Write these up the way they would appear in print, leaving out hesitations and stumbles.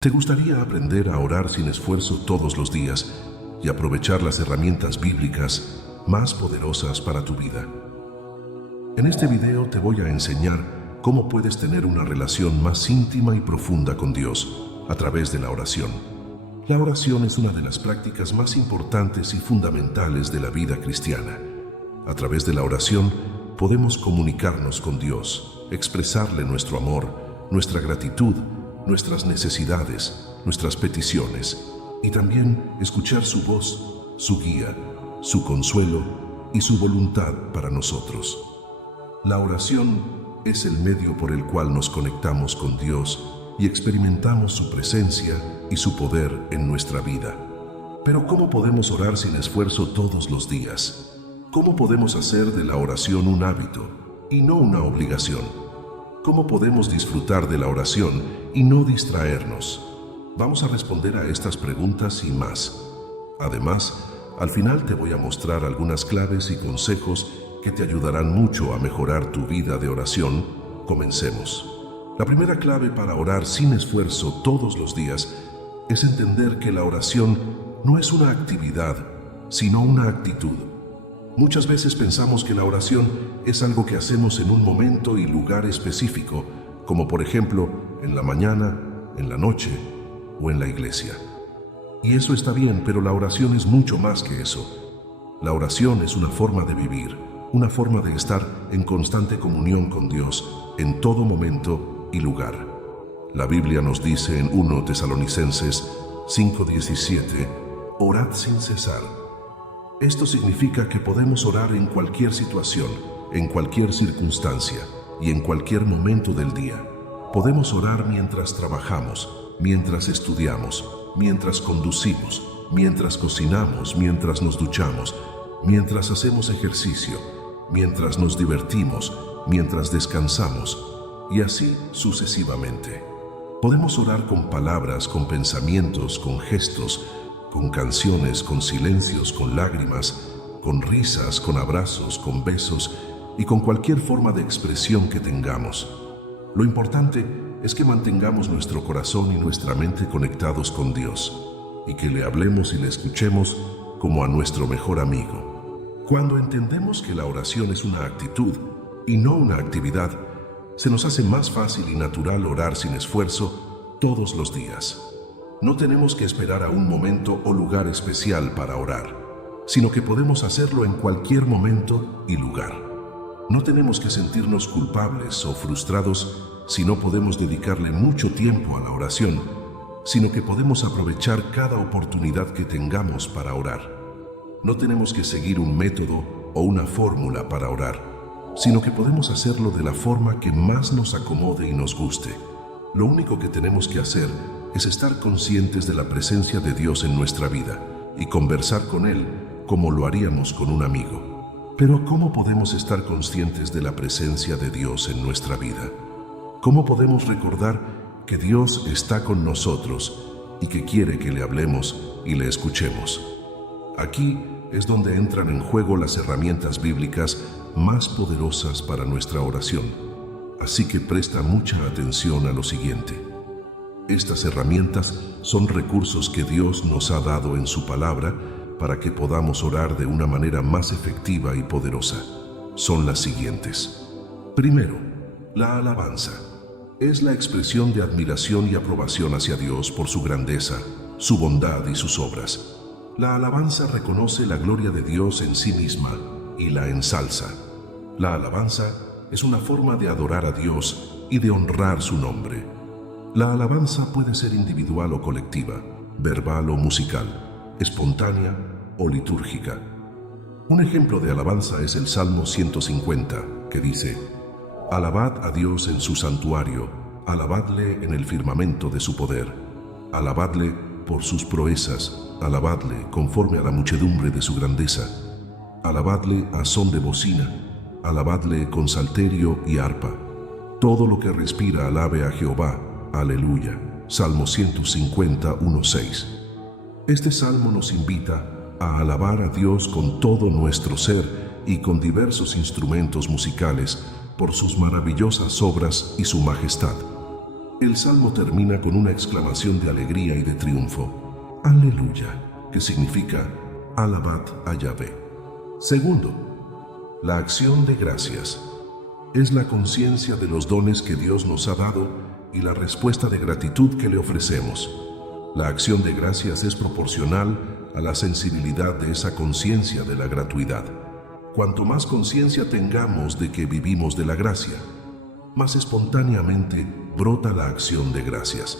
¿Te gustaría aprender a orar sin esfuerzo todos los días y aprovechar las herramientas bíblicas más poderosas para tu vida? En este video te voy a enseñar cómo puedes tener una relación más íntima y profunda con Dios a través de la oración. La oración es una de las prácticas más importantes y fundamentales de la vida cristiana. A través de la oración podemos comunicarnos con Dios, expresarle nuestro amor, nuestra gratitud, nuestras necesidades, nuestras peticiones y también escuchar su voz, su guía, su consuelo y su voluntad para nosotros. La oración es el medio por el cual nos conectamos con Dios y experimentamos su presencia y su poder en nuestra vida. Pero ¿cómo podemos orar sin esfuerzo todos los días? ¿Cómo podemos hacer de la oración un hábito y no una obligación? ¿Cómo podemos disfrutar de la oración y no distraernos? Vamos a responder a estas preguntas y más. Además, al final te voy a mostrar algunas claves y consejos que te ayudarán mucho a mejorar tu vida de oración. Comencemos. La primera clave para orar sin esfuerzo todos los días es entender que la oración no es una actividad, sino una actitud. Muchas veces pensamos que la oración es algo que hacemos en un momento y lugar específico, como por ejemplo en la mañana, en la noche o en la iglesia. Y eso está bien, pero la oración es mucho más que eso. La oración es una forma de vivir, una forma de estar en constante comunión con Dios en todo momento y lugar. La Biblia nos dice en 1 Tesalonicenses 5:17, orad sin cesar. Esto significa que podemos orar en cualquier situación, en cualquier circunstancia y en cualquier momento del día. Podemos orar mientras trabajamos, mientras estudiamos, mientras conducimos, mientras cocinamos, mientras nos duchamos, mientras hacemos ejercicio, mientras nos divertimos, mientras descansamos y así sucesivamente. Podemos orar con palabras, con pensamientos, con gestos, con canciones, con silencios, con lágrimas, con risas, con abrazos, con besos y con cualquier forma de expresión que tengamos. Lo importante es que mantengamos nuestro corazón y nuestra mente conectados con Dios y que le hablemos y le escuchemos como a nuestro mejor amigo. Cuando entendemos que la oración es una actitud y no una actividad, se nos hace más fácil y natural orar sin esfuerzo todos los días. No tenemos que esperar a un momento o lugar especial para orar, sino que podemos hacerlo en cualquier momento y lugar. No tenemos que sentirnos culpables o frustrados si no podemos dedicarle mucho tiempo a la oración, sino que podemos aprovechar cada oportunidad que tengamos para orar. No tenemos que seguir un método o una fórmula para orar, sino que podemos hacerlo de la forma que más nos acomode y nos guste. Lo único que tenemos que hacer es estar conscientes de la presencia de Dios en nuestra vida y conversar con Él como lo haríamos con un amigo. Pero ¿cómo podemos estar conscientes de la presencia de Dios en nuestra vida? ¿Cómo podemos recordar que Dios está con nosotros y que quiere que le hablemos y le escuchemos? Aquí es donde entran en juego las herramientas bíblicas más poderosas para nuestra oración. Así que presta mucha atención a lo siguiente. Estas herramientas son recursos que Dios nos ha dado en su palabra para que podamos orar de una manera más efectiva y poderosa. Son las siguientes. Primero, la alabanza. Es la expresión de admiración y aprobación hacia Dios por su grandeza, su bondad y sus obras. La alabanza reconoce la gloria de Dios en sí misma y la ensalza. La alabanza es una forma de adorar a Dios y de honrar su nombre. La alabanza puede ser individual o colectiva, verbal o musical, espontánea o litúrgica. Un ejemplo de alabanza es el Salmo 150, que dice: Alabad a Dios en su santuario, alabadle en el firmamento de su poder, alabadle por sus proezas, alabadle conforme a la muchedumbre de su grandeza, alabadle a son de bocina, alabadle con salterio y arpa. Todo lo que respira alabe a Jehová. Aleluya. Salmo 150, 1-6. Este salmo nos invita a alabar a Dios con todo nuestro ser y con diversos instrumentos musicales por sus maravillosas obras y su majestad. El salmo termina con una exclamación de alegría y de triunfo. Aleluya, que significa alabad a Yahvé. Segundo, la acción de gracias. Es la conciencia de los dones que Dios nos ha dado y la respuesta de gratitud que le ofrecemos. La acción de gracias es proporcional a la sensibilidad de esa conciencia de la gratuidad. Cuanto más conciencia tengamos de que vivimos de la gracia, más espontáneamente brota la acción de gracias.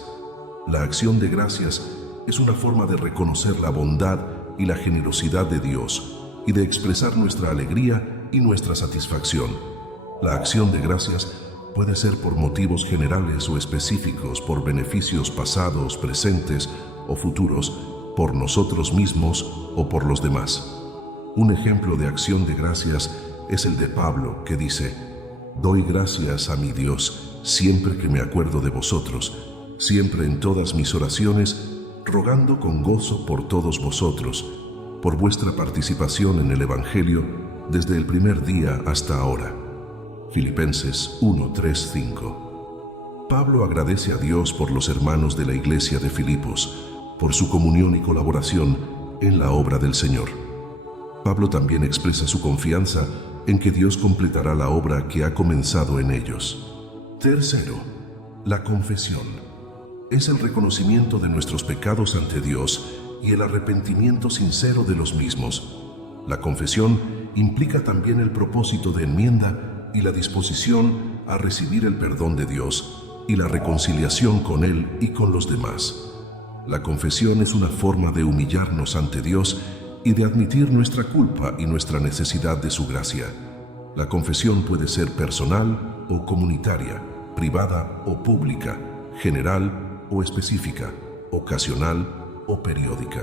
La acción de gracias es una forma de reconocer la bondad y la generosidad de Dios y de expresar nuestra alegría y nuestra satisfacción. La acción de gracias puede ser por motivos generales o específicos, por beneficios pasados, presentes o futuros, por nosotros mismos o por los demás. Un ejemplo de acción de gracias es el de Pablo, que dice: doy gracias a mi Dios siempre que me acuerdo de vosotros, siempre en todas mis oraciones, rogando con gozo por todos vosotros, por vuestra participación en el Evangelio desde el primer día hasta ahora. Filipenses 1:3-5. Pablo agradece a Dios por los hermanos de la iglesia de Filipos, por su comunión y colaboración en la obra del Señor. Pablo también expresa su confianza en que Dios completará la obra que ha comenzado en ellos. Tercero, la confesión. Es el reconocimiento de nuestros pecados ante Dios y el arrepentimiento sincero de los mismos. La confesión implica también el propósito de enmienda y la disposición a recibir el perdón de Dios y la reconciliación con Él y con los demás. La confesión es una forma de humillarnos ante Dios y de admitir nuestra culpa y nuestra necesidad de su gracia. La confesión puede ser personal o comunitaria, privada o pública, general o específica, ocasional o periódica.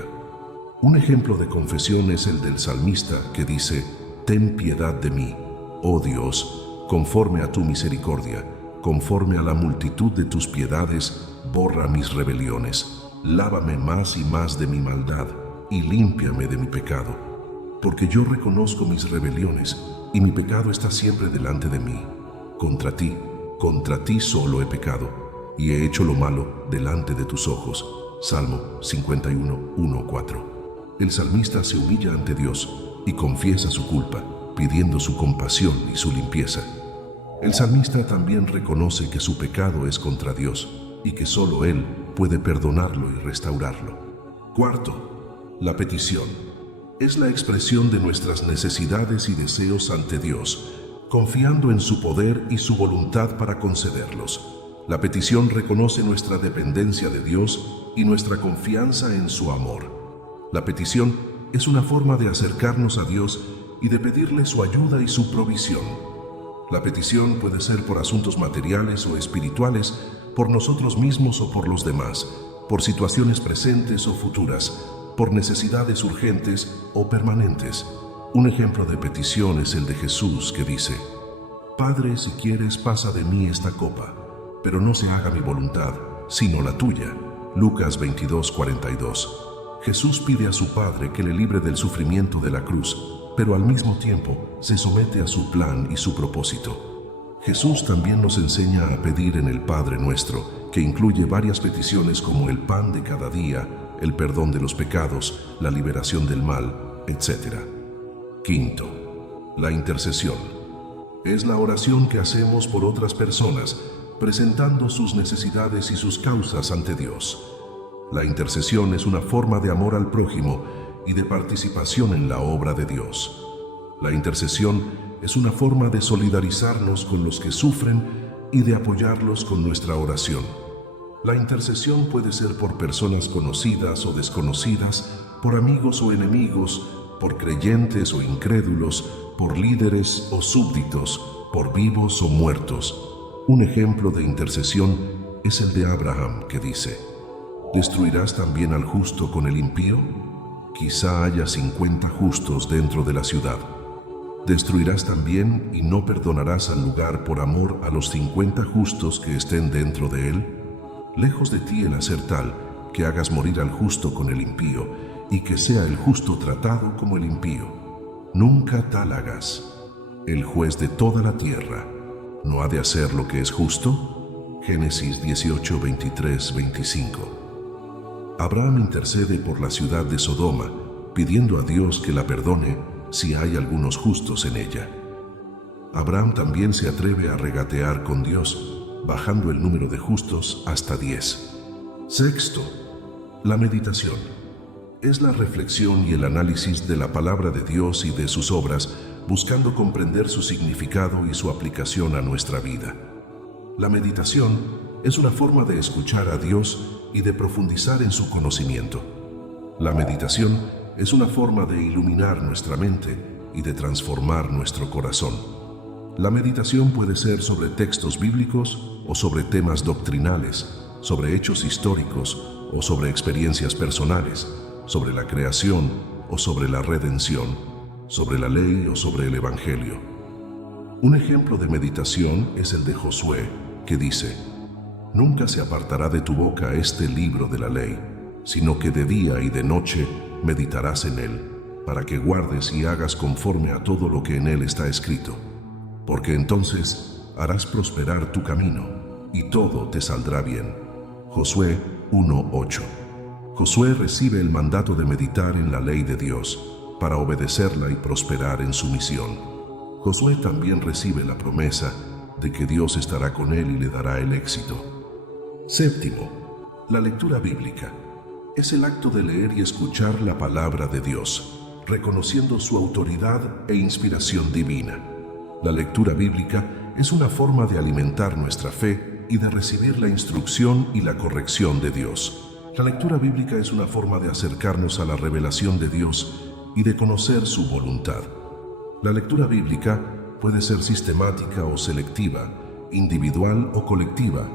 Un ejemplo de confesión es el del salmista, que dice: ten piedad de mí, oh Dios, conforme a tu misericordia, conforme a la multitud de tus piedades, borra mis rebeliones, lávame más y más de mi maldad, y límpiame de mi pecado, porque yo reconozco mis rebeliones, y mi pecado está siempre delante de mí. Contra ti solo he pecado, y he hecho lo malo delante de tus ojos. Salmo 51:1-4. El salmista se humilla ante Dios y confiesa su culpa, pidiendo su compasión y su limpieza. El salmista también reconoce que su pecado es contra Dios y que solo Él puede perdonarlo y restaurarlo. Cuarto, la petición. Es la expresión de nuestras necesidades y deseos ante Dios, confiando en su poder y su voluntad para concederlos. La petición reconoce nuestra dependencia de Dios y nuestra confianza en su amor. La petición es una forma de acercarnos a Dios y de pedirle su ayuda y su provisión. La petición puede ser por asuntos materiales o espirituales, por nosotros mismos o por los demás, por situaciones presentes o futuras, por necesidades urgentes o permanentes. Un ejemplo de petición es el de Jesús, que dice: Padre, si quieres, pasa de mí esta copa, pero no se haga mi voluntad, sino la tuya. Lucas 22:42. Jesús pide a su Padre que le libre del sufrimiento de la cruz, pero al mismo tiempo se somete a su plan y su propósito. Jesús también nos enseña a pedir en el Padre Nuestro, que incluye varias peticiones como el pan de cada día, el perdón de los pecados, la liberación del mal, etc. Quinto, la intercesión. Es la oración que hacemos por otras personas, presentando sus necesidades y sus causas ante Dios. La intercesión es una forma de amor al prójimo y de participación en la obra de Dios. La intercesión es una forma de solidarizarnos con los que sufren y de apoyarlos con nuestra oración. La intercesión puede ser por personas conocidas o desconocidas, por amigos o enemigos, por creyentes o incrédulos, por líderes o súbditos, por vivos o muertos. Un ejemplo de intercesión es el de Abraham, que dice: ¿destruirás también al justo con el impío? Quizá haya 50 justos dentro de la ciudad. ¿Destruirás también y no perdonarás al lugar por amor a los 50 justos que estén dentro de él? Lejos de ti el hacer tal, que hagas morir al justo con el impío, y que sea el justo tratado como el impío. Nunca tal hagas. El juez de toda la tierra, ¿no ha de hacer lo que es justo? Génesis 18, 23, 25. Abraham intercede por la ciudad de Sodoma, pidiendo a Dios que la perdone si hay algunos justos en ella. Abraham también se atreve a regatear con Dios, bajando el número de justos hasta 10. Sexto, la meditación. Es la reflexión y el análisis de la palabra de Dios y de sus obras, buscando comprender su significado y su aplicación a nuestra vida. La meditación es una forma de escuchar a Dios y de profundizar en su conocimiento. La meditación es una forma de iluminar nuestra mente y de transformar nuestro corazón. La meditación puede ser sobre textos bíblicos o sobre temas doctrinales, sobre hechos históricos o sobre experiencias personales, sobre la creación o sobre la redención, sobre la ley o sobre el evangelio. Un ejemplo de meditación es el de Josué, que dice: «Nunca se apartará de tu boca este libro de la ley, sino que de día y de noche meditarás en él, para que guardes y hagas conforme a todo lo que en él está escrito, porque entonces harás prosperar tu camino y todo te saldrá bien». Josué 1:8. Josué recibe el mandato de meditar en la ley de Dios para obedecerla y prosperar en su misión. Josué también recibe la promesa de que Dios estará con él y le dará el éxito. Séptimo, la lectura bíblica. Es el acto de leer y escuchar la palabra de Dios, reconociendo su autoridad e inspiración divina. La lectura bíblica es una forma de alimentar nuestra fe y de recibir la instrucción y la corrección de Dios. La lectura bíblica es una forma de acercarnos a la revelación de Dios y de conocer su voluntad. La lectura bíblica puede ser sistemática o selectiva, individual o colectiva,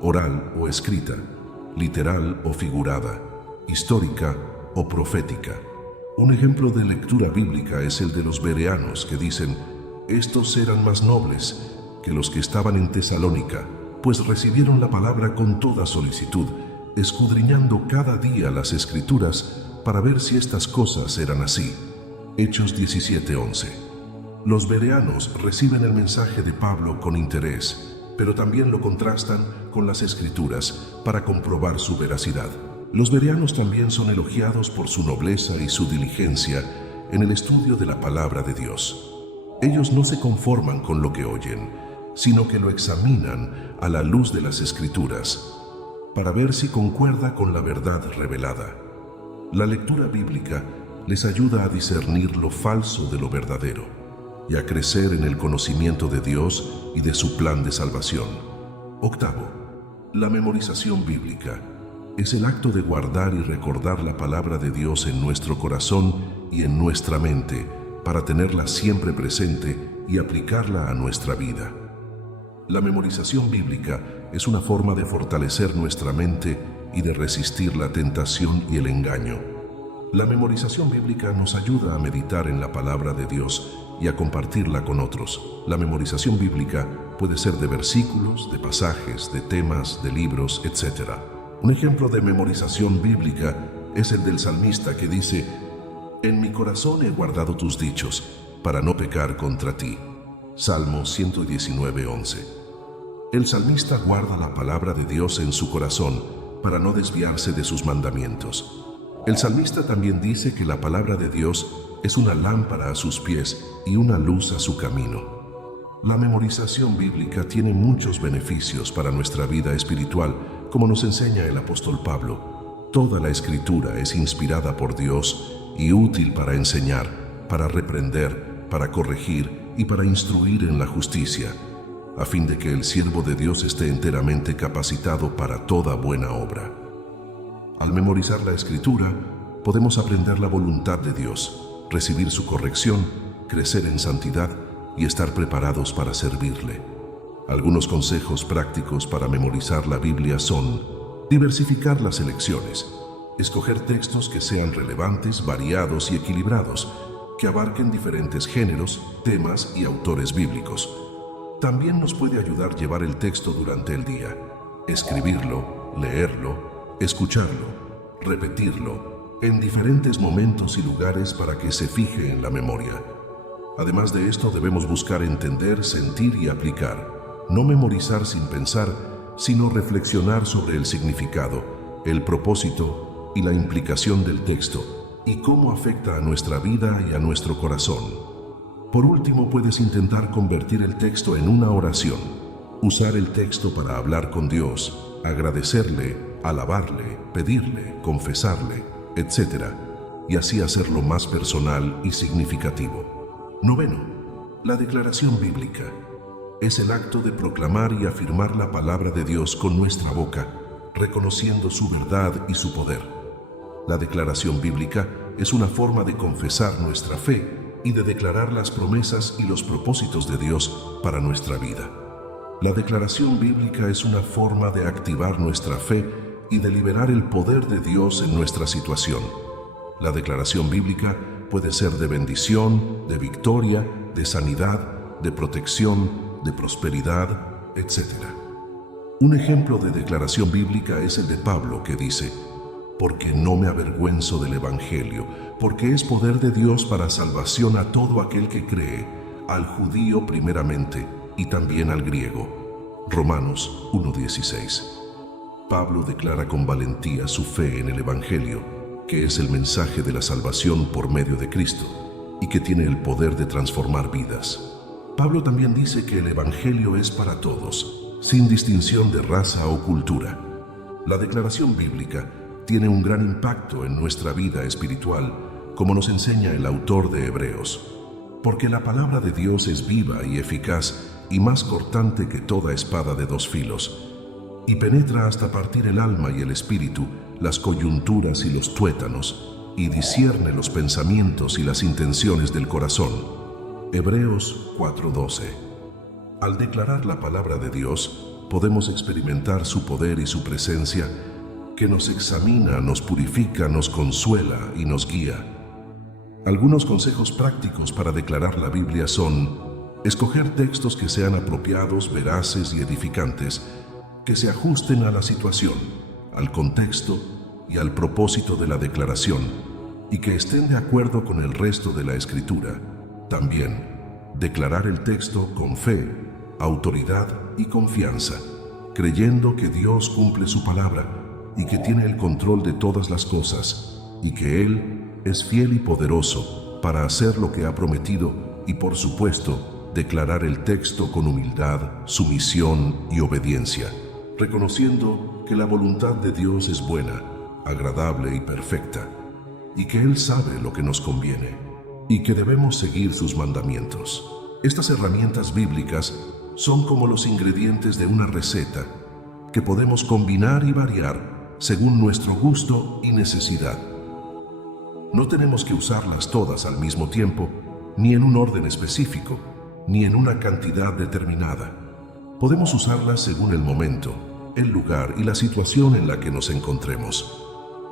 oral o escrita, literal o figurada, histórica o profética. Un ejemplo de lectura bíblica es el de los bereanos, que dicen: «Estos eran más nobles que los que estaban en Tesalónica, pues recibieron la palabra con toda solicitud, escudriñando cada día las Escrituras para ver si estas cosas eran así». Hechos 17:11. Los bereanos reciben el mensaje de Pablo con interés, pero también lo contrastan con las Escrituras para comprobar su veracidad. Los bereanos también son elogiados por su nobleza y su diligencia en el estudio de la palabra de Dios. Ellos no se conforman con lo que oyen, sino que lo examinan a la luz de las Escrituras para ver si concuerda con la verdad revelada. La lectura bíblica les ayuda a discernir lo falso de lo verdadero y a crecer en el conocimiento de Dios y de su plan de salvación. Octavo, la memorización bíblica es el acto de guardar y recordar la palabra de Dios en nuestro corazón y en nuestra mente para tenerla siempre presente y aplicarla a nuestra vida. La memorización bíblica es una forma de fortalecer nuestra mente y de resistir la tentación y el engaño. La memorización bíblica nos ayuda a meditar en la palabra de Dios y a compartirla con otros. La memorización bíblica puede ser de versículos, de pasajes, de temas, de libros, etc. Un ejemplo de memorización bíblica es el del salmista, que dice: «En mi corazón he guardado tus dichos, para no pecar contra ti». Salmo 119:11. El salmista guarda la palabra de Dios en su corazón para no desviarse de sus mandamientos. El salmista también dice que la palabra de Dios es una lámpara a sus pies y una luz a su camino. La memorización bíblica tiene muchos beneficios para nuestra vida espiritual, como nos enseña el apóstol Pablo. Toda la Escritura es inspirada por Dios y útil para enseñar, para reprender, para corregir y para instruir en la justicia, a fin de que el siervo de Dios esté enteramente capacitado para toda buena obra. Al memorizar la Escritura, podemos aprender la voluntad de Dios, recibir su corrección, crecer en santidad y estar preparados para servirle. Algunos consejos prácticos para memorizar la Biblia son: diversificar las elecciones, escoger textos que sean relevantes, variados y equilibrados, que abarquen diferentes géneros, temas y autores bíblicos. También nos puede ayudar a llevar el texto durante el día, escribirlo, leerlo, escucharlo, repetirlo en diferentes momentos y lugares para que se fije en la memoria. Además de esto, debemos buscar entender, sentir y aplicar, no memorizar sin pensar, sino reflexionar sobre el significado, el propósito y la implicación del texto y cómo afecta a nuestra vida y a nuestro corazón. Por último, puedes intentar convertir el texto en una oración. Usar el texto para hablar con Dios, agradecerle, alabarle, pedirle, confesarle, etc. Y así hacerlo más personal y significativo. Noveno, la declaración bíblica. Es el acto de proclamar y afirmar la palabra de Dios con nuestra boca, reconociendo su verdad y su poder. La declaración bíblica es una forma de confesar nuestra fe y de declarar las promesas y los propósitos de Dios para nuestra vida. La declaración bíblica es una forma de activar nuestra fe y de liberar el poder de Dios en nuestra situación. La declaración bíblica puede ser de bendición, de victoria, de sanidad, de protección, de prosperidad, etc. Un ejemplo de declaración bíblica es el de Pablo, que dice: porque no me avergüenzo del Evangelio, porque es poder de Dios para salvación a todo aquel que cree, al judío primeramente y también al griego. Romanos 1:16. Pablo declara con valentía su fe en el Evangelio, que es el mensaje de la salvación por medio de Cristo y que tiene el poder de transformar vidas. Pablo también dice que el Evangelio es para todos, sin distinción de raza o cultura. La declaración bíblica tiene un gran impacto en nuestra vida espiritual, como nos enseña el autor de Hebreos, porque la palabra de Dios es viva y eficaz y más cortante que toda espada de dos filos, y penetra hasta partir el alma y el espíritu, las coyunturas y los tuétanos, y discierne los pensamientos y las intenciones del corazón. Hebreos 4:12. Al declarar la palabra de Dios, podemos experimentar su poder y su presencia, que nos examina, nos purifica, nos consuela y nos guía. Algunos consejos prácticos para declarar la Biblia son: escoger textos que sean apropiados, veraces y edificantes, que se ajusten a la situación, al contexto y al propósito de la declaración, y que estén de acuerdo con el resto de la Escritura. También, declarar el texto con fe, autoridad y confianza, creyendo que Dios cumple su palabra y que tiene el control de todas las cosas, y que Él es fiel y poderoso para hacer lo que ha prometido, y por supuesto, declarar el texto con humildad, sumisión y obediencia, reconociendo que la voluntad de Dios es buena, agradable y perfecta, y que Él sabe lo que nos conviene, y que debemos seguir sus mandamientos. Estas herramientas bíblicas son como los ingredientes de una receta que podemos combinar y variar según nuestro gusto y necesidad. No tenemos que usarlas todas al mismo tiempo, ni en un orden específico, ni en una cantidad determinada. Podemos usarlas según el momento, el lugar y la situación en la que nos encontremos.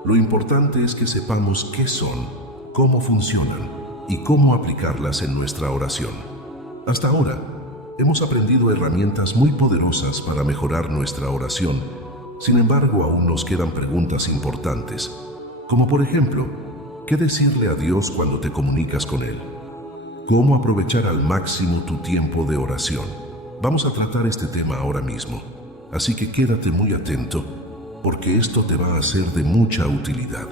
Lo importante es que sepamos qué son, cómo funcionan y cómo aplicarlas en nuestra oración. Hasta ahora, hemos aprendido herramientas muy poderosas para mejorar nuestra oración. Sin embargo, aún nos quedan preguntas importantes, como por ejemplo, ¿qué decirle a Dios cuando te comunicas con Él? ¿Cómo aprovechar al máximo tu tiempo de oración? Vamos a tratar este tema ahora mismo, así que quédate muy atento, porque esto te va a ser de mucha utilidad.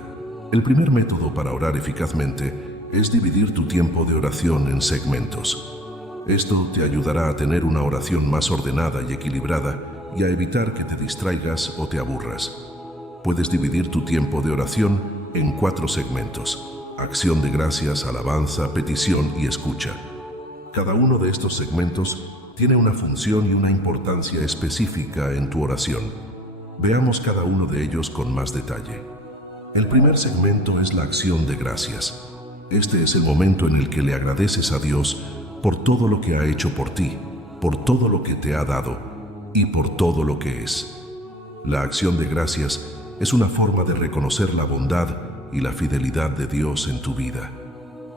El primer método para orar eficazmente es dividir tu tiempo de oración en segmentos. Esto te ayudará a tener una oración más ordenada y equilibrada y a evitar que te distraigas o te aburras. Puedes dividir tu tiempo de oración en 4 segmentos: acción de gracias, alabanza, petición y escucha. Cada uno de estos segmentos tiene una función y una importancia específica en tu oración. Veamos cada uno de ellos con más detalle. El primer segmento es la acción de gracias. Este es el momento en el que le agradeces a Dios por todo lo que ha hecho por ti, por todo lo que te ha dado y por todo lo que es. La acción de gracias es una forma de reconocer la bondad y la fidelidad de Dios en tu vida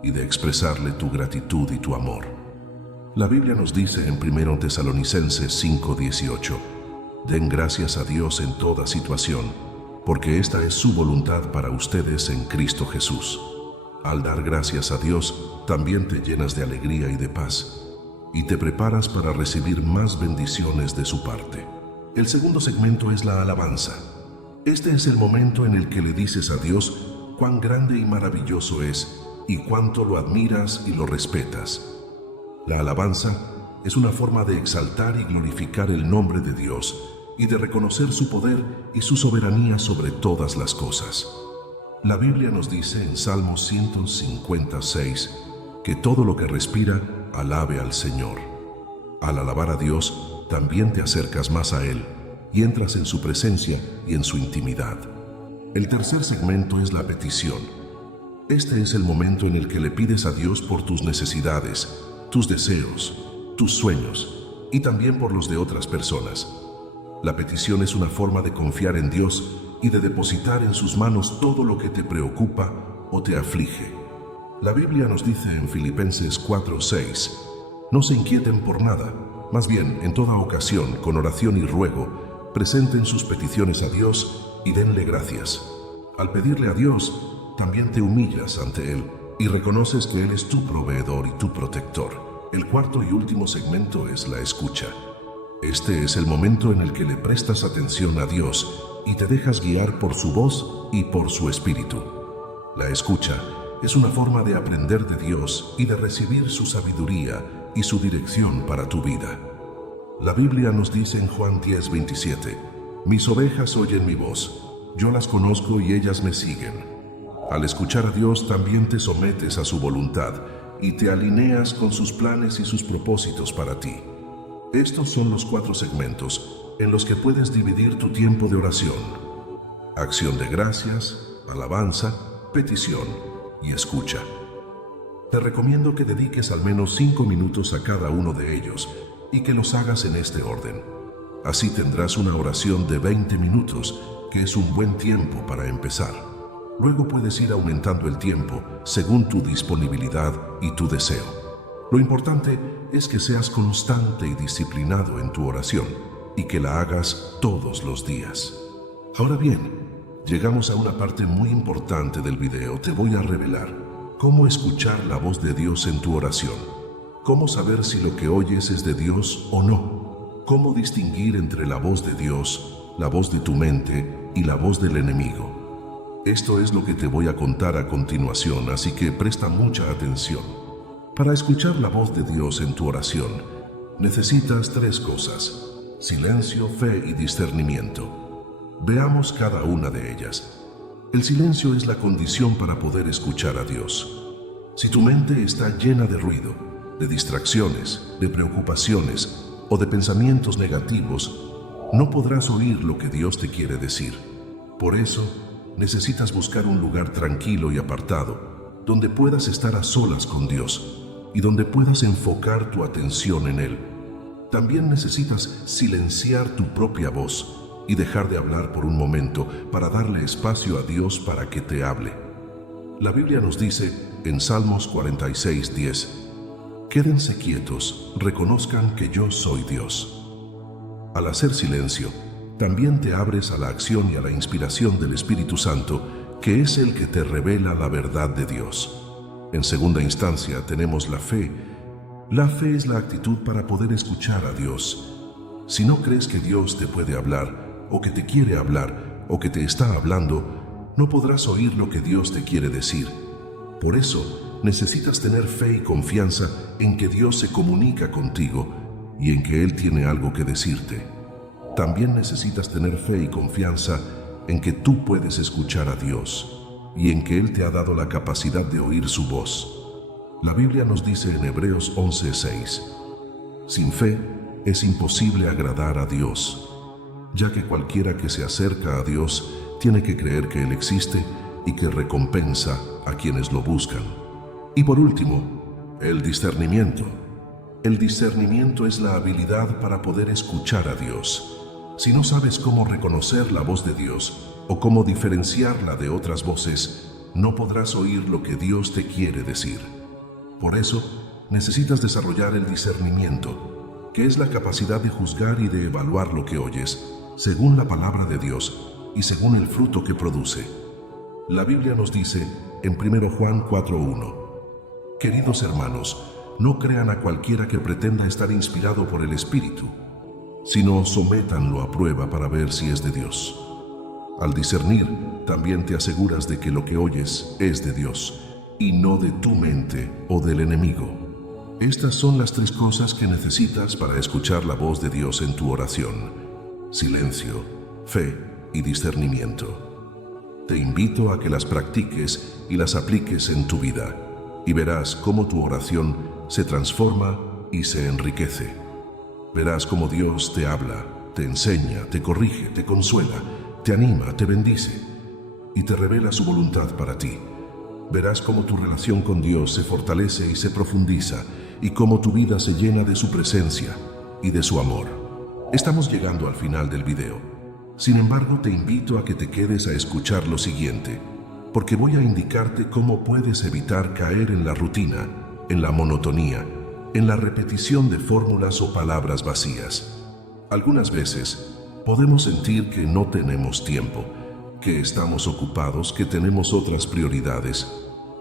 y de expresarle tu gratitud y tu amor. La Biblia nos dice en 1 Tesalonicenses 5:18: den gracias a Dios en toda situación, porque esta es su voluntad para ustedes en Cristo Jesús. Al dar gracias a Dios, también te llenas de alegría y de paz, y te preparas para recibir más bendiciones de su parte. El segundo segmento es la alabanza. Este es el momento en el que le dices a Dios cuán grande y maravilloso es y cuánto lo admiras y lo respetas. La alabanza es una forma de exaltar y glorificar el nombre de Dios y de reconocer su poder y su soberanía sobre todas las cosas. La Biblia nos dice en Salmos 156 que todo lo que respira alabe al Señor. Al alabar a Dios, también te acercas más a Él y entras en su presencia y en su intimidad. El tercer segmento es la petición. Este es el momento en el que le pides a Dios por tus necesidades, tus deseos, tus sueños y también por los de otras personas. La petición es una forma de confiar en Dios y de depositar en sus manos todo lo que te preocupa o te aflige. La Biblia nos dice en Filipenses 4:6, no se inquieten por nada, más bien en toda ocasión, con oración y ruego, presenten sus peticiones a Dios y denle gracias. Al pedirle a Dios, también te humillas ante Él y reconoces que Él es tu proveedor y tu protector. El cuarto y último segmento es la escucha. Este es el momento en el que le prestas atención a Dios y te dejas guiar por su voz y por su espíritu. La escucha es una forma de aprender de Dios y de recibir su sabiduría y su dirección para tu vida. La Biblia nos dice en Juan 10:27, mis ovejas oyen mi voz, yo las conozco y ellas me siguen. Al escuchar a Dios también te sometes a su voluntad y te alineas con sus planes y sus propósitos para ti. Estos son los 4 segmentos en los que puedes dividir tu tiempo de oración: acción de gracias, alabanza, petición y escucha. Te recomiendo que dediques al menos 5 minutos a cada uno de ellos y que los hagas en este orden. Así tendrás una oración de 20 minutos, que es un buen tiempo para empezar. Luego puedes ir aumentando el tiempo según tu disponibilidad y tu deseo. Lo importante es que seas constante y disciplinado en tu oración y que la hagas todos los días. Ahora bien, llegamos a una parte muy importante del video. Te voy a revelar cómo escuchar la voz de Dios en tu oración, cómo saber si lo que oyes es de Dios o no, cómo distinguir entre la voz de Dios, la voz de tu mente y la voz del enemigo. Esto es lo que te voy a contar a continuación, así que presta mucha atención. Para escuchar la voz de Dios en tu oración, necesitas 3 cosas: silencio, fe y discernimiento. Veamos cada una de ellas. El silencio es la condición para poder escuchar a Dios. Si tu mente está llena de ruido, de distracciones, de preocupaciones o de pensamientos negativos, no podrás oír lo que Dios te quiere decir. Por eso, necesitas buscar un lugar tranquilo y apartado, donde puedas estar a solas con Dios y donde puedas enfocar tu atención en Él. También necesitas silenciar tu propia voz y dejar de hablar por un momento para darle espacio a Dios para que te hable. La Biblia nos dice en Salmos 46:10, quédense quietos, reconozcan que yo soy Dios. Al hacer silencio, también te abres a la acción y a la inspiración del Espíritu Santo, que es el que te revela la verdad de Dios. En segunda instancia tenemos la fe. La fe es la actitud para poder escuchar a Dios. Si no crees que Dios te puede hablar, o que te quiere hablar, o que te está hablando, no podrás oír lo que Dios te quiere decir. Por eso, necesitas tener fe y confianza en que Dios se comunica contigo y en que Él tiene algo que decirte. También necesitas tener fe y confianza en que tú puedes escuchar a Dios y en que Él te ha dado la capacidad de oír su voz. La Biblia nos dice en Hebreos 11:6, sin fe es imposible agradar a Dios, ya que cualquiera que se acerca a Dios tiene que creer que Él existe y que recompensa a quienes lo buscan. Y por último, el discernimiento. El discernimiento es la habilidad para poder escuchar a Dios. Si no sabes cómo reconocer la voz de Dios o cómo diferenciarla de otras voces, no podrás oír lo que Dios te quiere decir. Por eso, necesitas desarrollar el discernimiento, que es la capacidad de juzgar y de evaluar lo que oyes, según la palabra de Dios y según el fruto que produce. La Biblia nos dice en 1 Juan 4:1, queridos hermanos, no crean a cualquiera que pretenda estar inspirado por el Espíritu, sino sométanlo a prueba para ver si es de Dios. Al discernir, también te aseguras de que lo que oyes es de Dios, y no de tu mente o del enemigo. Estas son las 3 cosas que necesitas para escuchar la voz de Dios en tu oración: silencio, fe y discernimiento. Te invito a que las practiques y las apliques en tu vida, y verás cómo tu oración se transforma y se enriquece. Verás cómo Dios te habla, te enseña, te corrige, te consuela, te anima, te bendice y te revela su voluntad para ti. Verás cómo tu relación con Dios se fortalece y se profundiza, y cómo tu vida se llena de su presencia y de su amor. Estamos llegando al final del video. Sin embargo, te invito a que te quedes a escuchar lo siguiente, porque voy a indicarte cómo puedes evitar caer en la rutina, en la monotonía, en la repetición de fórmulas o palabras vacías. Algunas veces podemos sentir que no tenemos tiempo, que estamos ocupados, que tenemos otras prioridades,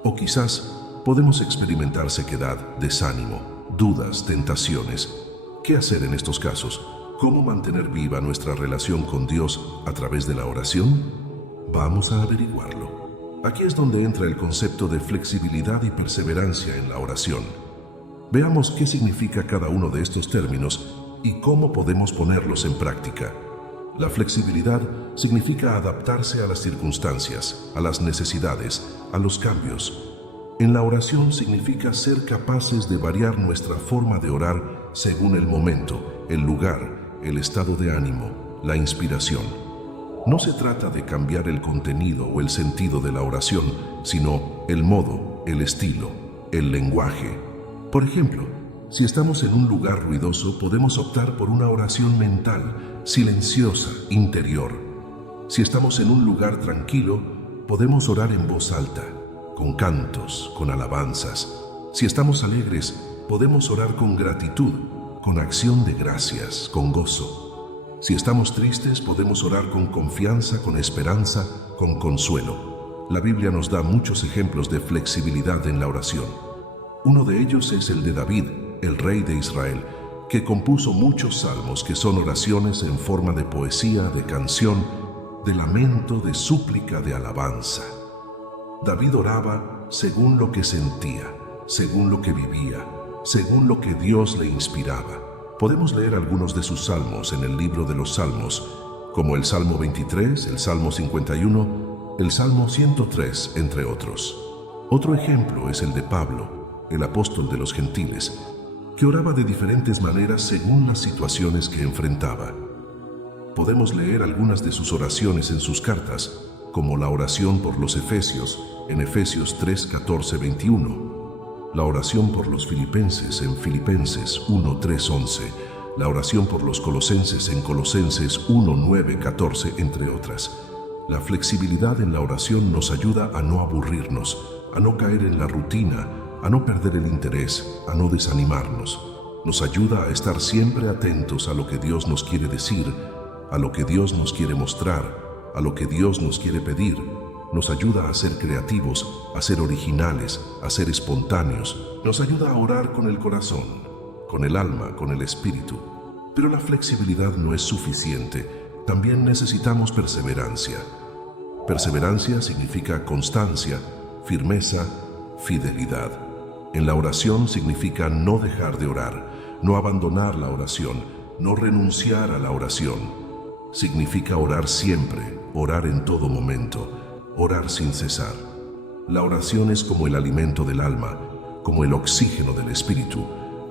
o quizás podemos experimentar sequedad, desánimo, dudas, tentaciones. ¿Qué hacer en estos casos? ¿Cómo mantener viva nuestra relación con Dios a través de la oración? Vamos a averiguarlo. Aquí es donde entra el concepto de flexibilidad y perseverancia en la oración. Veamos qué significa cada uno de estos términos y cómo podemos ponerlos en práctica. La flexibilidad significa adaptarse a las circunstancias, a las necesidades, a los cambios. En la oración significa ser capaces de variar nuestra forma de orar según el momento, el lugar, el estado de ánimo, la inspiración. No se trata de cambiar el contenido o el sentido de la oración, sino el modo, el estilo, el lenguaje. Por ejemplo, si estamos en un lugar ruidoso, podemos optar por una oración mental, silenciosa, interior. Si estamos en un lugar tranquilo, podemos orar en voz alta, con cantos, con alabanzas. Si estamos alegres, podemos orar con gratitud, con acción de gracias, con gozo. Si estamos tristes, podemos orar con confianza, con esperanza, con consuelo. La Biblia nos da muchos ejemplos de flexibilidad en la oración. Uno de ellos es el de David, el rey de Israel, que compuso muchos salmos que son oraciones en forma de poesía, de canción, de lamento, de súplica, de alabanza. David oraba según lo que sentía, según lo que vivía, según lo que Dios le inspiraba. Podemos leer algunos de sus salmos en el libro de los Salmos, como el Salmo 23, el Salmo 51, el Salmo 103, entre otros. Otro ejemplo es el de Pablo, el apóstol de los gentiles, que oraba de diferentes maneras según las situaciones que enfrentaba. Podemos leer algunas de sus oraciones en sus cartas, como la oración por los Efesios, en Efesios 3, 14, 21, la oración por los Filipenses en Filipenses 1, 3, 11, la oración por los Colosenses en Colosenses 1, 9, 14, entre otras. La flexibilidad en la oración nos ayuda a no aburrirnos, a no caer en la rutina, a no perder el interés, a no desanimarnos. Nos ayuda a estar siempre atentos a lo que Dios nos quiere decir, a lo que Dios nos quiere mostrar, a lo que Dios nos quiere pedir. Nos ayuda a ser creativos, a ser originales, a ser espontáneos. Nos ayuda a orar con el corazón, con el alma, con el espíritu. Pero la flexibilidad no es suficiente. También necesitamos perseverancia. Perseverancia significa constancia, firmeza, fidelidad. En la oración significa no dejar de orar, no abandonar la oración, no renunciar a la oración. Significa orar siempre, orar en todo momento, orar sin cesar. La oración es como el alimento del alma, como el oxígeno del espíritu,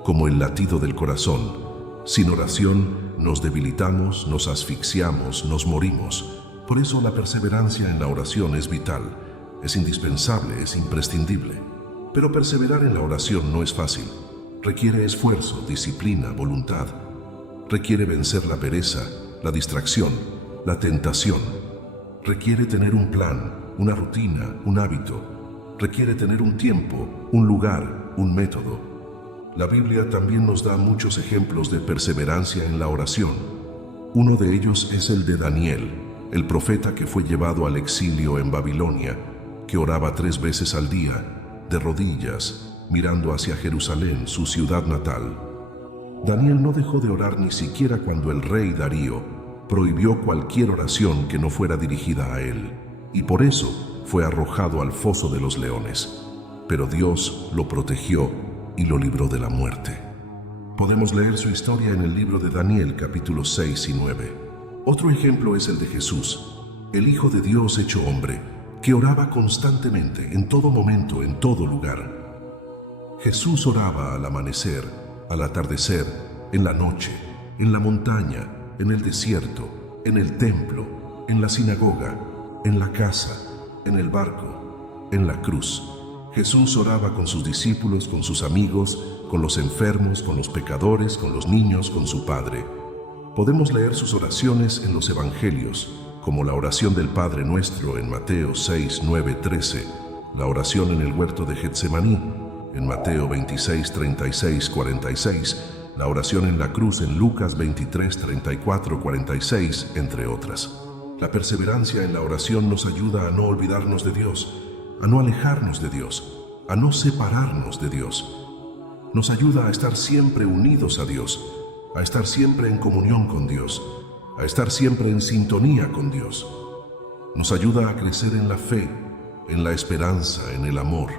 como el latido del corazón. Sin oración nos debilitamos, nos asfixiamos, nos morimos. Por eso la perseverancia en la oración es vital, es indispensable, es imprescindible. Pero perseverar en la oración no es fácil. Requiere esfuerzo, disciplina, voluntad. Requiere vencer la pereza, la distracción, la tentación. Requiere tener un plan, una rutina, un hábito. Requiere tener un tiempo, un lugar, un método. La Biblia también nos da muchos ejemplos de perseverancia en la oración. Uno de ellos es el de Daniel, el profeta que fue llevado al exilio en Babilonia, que oraba 3 veces al día, de rodillas, mirando hacia Jerusalén, su ciudad natal. Daniel no dejó de orar ni siquiera cuando el rey Darío prohibió cualquier oración que no fuera dirigida a él, y por eso fue arrojado al foso de los leones. Pero Dios lo protegió y lo libró de la muerte. Podemos leer su historia en el libro de Daniel, capítulos 6 y 9. Otro ejemplo es el de Jesús, el Hijo de Dios hecho hombre, que oraba constantemente, en todo momento, en todo lugar. Jesús oraba al amanecer, al atardecer, en la noche, en la montaña, en el desierto, en el templo, en la sinagoga, en la casa, en el barco, en la cruz. Jesús oraba con sus discípulos, con sus amigos, con los enfermos, con los pecadores, con los niños, con su Padre. Podemos leer sus oraciones en los evangelios, como la oración del Padre Nuestro en Mateo 6, 9, 13, la oración en el huerto de Getsemaní, en Mateo 26, 36, 46, la oración en la cruz en Lucas 23, 34, 46, entre otras. La perseverancia en la oración nos ayuda a no olvidarnos de Dios, a no alejarnos de Dios, a no separarnos de Dios. Nos ayuda a estar siempre unidos a Dios, a estar siempre en comunión con Dios, a estar siempre en sintonía con Dios. Nos ayuda a crecer en la fe, en la esperanza, en el amor.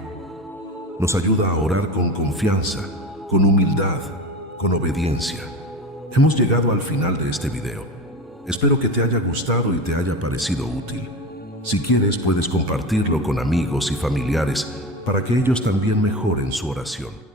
Nos ayuda a orar con confianza, con humildad, con obediencia. Hemos llegado al final de este video. Espero que te haya gustado y te haya parecido útil. Si quieres, puedes compartirlo con amigos y familiares para que ellos también mejoren su oración.